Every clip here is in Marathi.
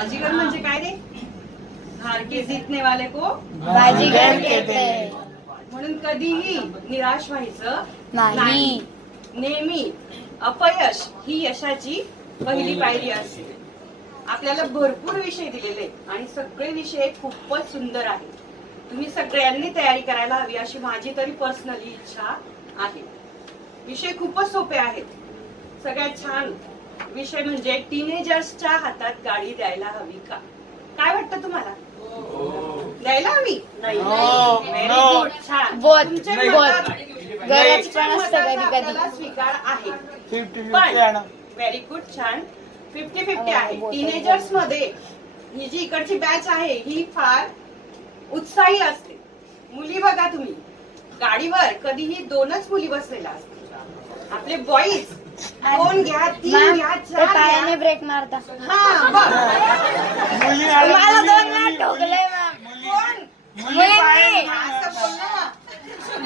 बाजीगर म्हणजे काय रे? हार के जीतने वाले को बाजीगर कहते हैं. म्हणून कधीही निराश व्हायचं नाही. नेहमी अपयश ही यशाची पहिली पायरी असते. आपल्याला भरपूर विषय दिलेले आणि सगळे विषय खूपच सुंदर आहेत. तुम्ही सगळ्यांनी तयारी करायला हवी अशी माझी तरी पर्सनली इच्छा आहे. विषय खूपच सोपे आहेत. सगळ्यात छान विषय म्हणजे टीनेजर्सच्या हातात गाडी द्यायला हवी का? काय वाटतं तुम्हाला? द्यायला हवी? व्हेरी गुड, छान. तुमच्या मतात गरज पण असते कधी कधी. आपल्याला स्वीकार आहे. पण व्हेरी गुड, छान. 50-50 आहे. टीनेजर्स मध्ये ही जी इकडची बॅच आहे ही फार उत्साही असते. मुली बघा तुम्ही, गाडीवर कधीही 2च मुली बसलेल्या असतात. आपले बॉईज 2 घ्या, 3 घ्या, 4 पायाने ब्रेक मारता. हा बघ, मला 2 वेळा ठोकलंय मॅम. कोण? मुलींनी असं बोल ना.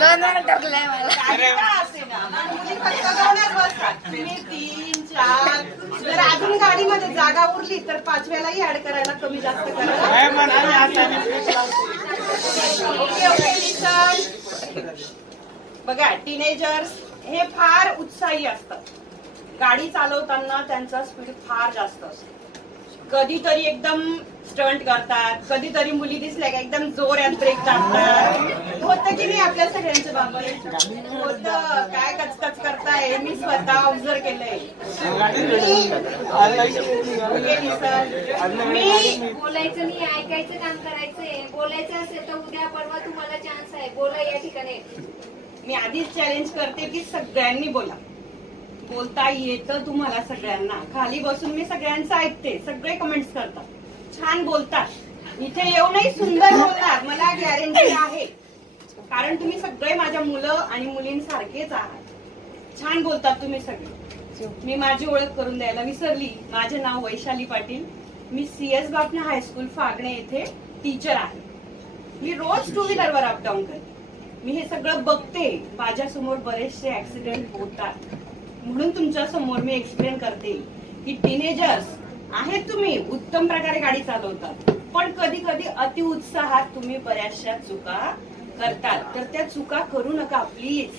2 वेळा ठोकलंय मला. काही का असेना, पण मुली फक्त 2च बसतात. तुम्ही 3, 4 जर अजून गाडीमध्ये जागा उरली तर 5व्यालाही ऍड करायला कमी जास्त करा. ओके ओके लिसन. बघा, टीनेजर्स हे फार उत्साही असतात. गाडी चालवताना त्यांचा स्पीड फार जास्त असतो. कधीतरी एकदम स्टंट करतात, कधीतरी मुली दिसल्या का एकदम जोरात ब्रेक टाकतात. होतं की नाही आपल्या सगळ्यांच्या बाबतीत? होतं. काय कचकच करताय मी स्वतः ऑब्झर्व केलंय. मी बोलायचं नाही, ऐकायचं काम करायचंय. बोलायचं असेल तर उद्या परवा तुम्हाला चान्स आहे, बोला या ठिकाणी. मी आधीच चॅलेंज करते की सगळ्यांनी बोला. बोलता येतं तुम्हाला सगळ्यांना. खाली बसून मी सगळ्यांचं ऐकते. सगळे कमेंट्स करतात, छान बोलतात. इथे येऊनही सुंदर बोलणार, मला गॅरंटी आहे. कारण तुम्ही सगळे माझ्या मुलं आणि मुलींसारखेच आहात. छान बोलतात तुम्ही सगळे. मी माझी ओळख करून द्यायला विसरली. माझे नाव वैशाली पाटील. मी CS बापना हायस्कूल फागणे येथे टीचर आहे. मी रोज 2 व्हीलरवर अपडाऊन करते. मी हे सगळं बघते. माझ्यासमोर बरेचसे ऍक्सिडेंट होतात. म्हणून तुमच्या समोर मी एक्सप्लेन करते की टीनेजर्स आहेत तुम्ही, उत्तम प्रकारे गाडी चालवतात, पण कधी कधी अति उत्साहात तुम्ही बऱ्याचशा चुका करतात. तर त्या चुका करू नका प्लीज.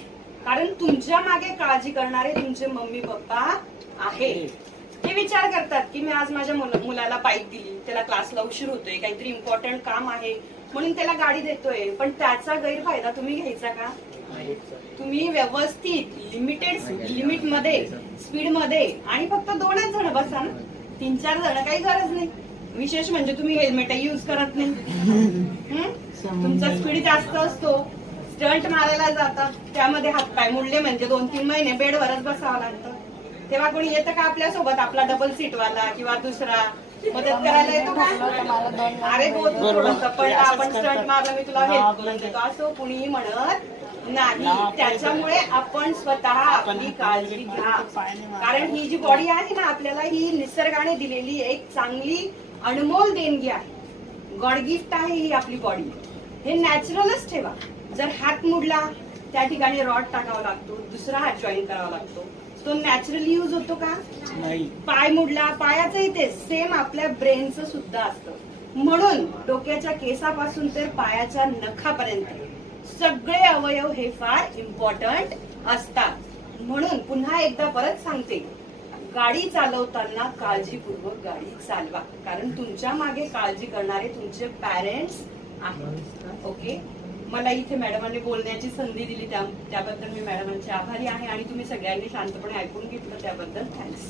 कारण तुमच्या मागे काळजी करणारे तुमचे मम्मी पप्पा आहेत. ते विचार करतात की मी आज माझ्या मुलाला बाईक दिली, त्याला क्लासला उशीर होतोय, काहीतरी इम्पॉर्टंट काम आहे म्हणून त्याला गाडी देतोय, पण त्याचा गैरफायदा तुम्ही घ्यायचा का? तुम्ही व्यवस्थित लिमिट मध्ये, स्पीड मध्ये आणि फक्त 2च जण बसा ना. 3-4 जण काही गरज नाही. विशेष म्हणजे तुम्ही हेल्मेट युज करत नाही. तुमचा स्पीड जास्त असतो. स्टंट मारायला जातात, त्यामध्ये हातपाय मुडले म्हणजे 2-3 महिने बेडवरच बसावं लागतं. तेव्हा कोणी येतं का आपल्या सोबत? आपला डबल सीट वाला किंवा दुसरा मदत करायला येतो का? अरे तू थोडंसं पडला, आपण स्टंट मारला, मी तुला हेल्प करून देतो, असं कुणीही म्हणत नाही. त्याच्यामुळे आपण स्वतः आपली काळजी घ्या. कारण ही जी बॉडी आहे ना आपल्याला, ही निसर्गाने दिलेली एक चांगली अनमोल देणगी आहे. गॉड गिफ्ट आहे ही आपली बॉडी. हे नॅचरलच ठेवा. जर हात मुडला त्या ठिकाणी रॉड टाकावा लागतो, दुसरा हात जॉईन करावा लागतो. तो नॅचरली यूज होतो का? नाही. पाय मुडला, पायाचं इथे सेम आपल्या ब्रेनचं सुद्धा असतं. म्हणून डोक्याच्या केसापासून तर पायाच्या नखापर्यंत सगळे अवयव हे फार इम्पॉर्टंट असतात. म्हणून पुन्हा एकदा परत सांगते, गाडी चालवताना काळजीपूर्वक गाडी चालवा. कारण तुमच्या मागे काळजी करणारे तुमचे पॅरेंट्स आहेत. ओके. मला इथे मॅडमांनी बोलण्याची संधी दिली त्याबद्दल मी मॅडमांचे आभारी आहे. आणि तुम्ही सगळ्यांनी शांतपणे ऐकून घेतलं त्याबद्दल थँक्स.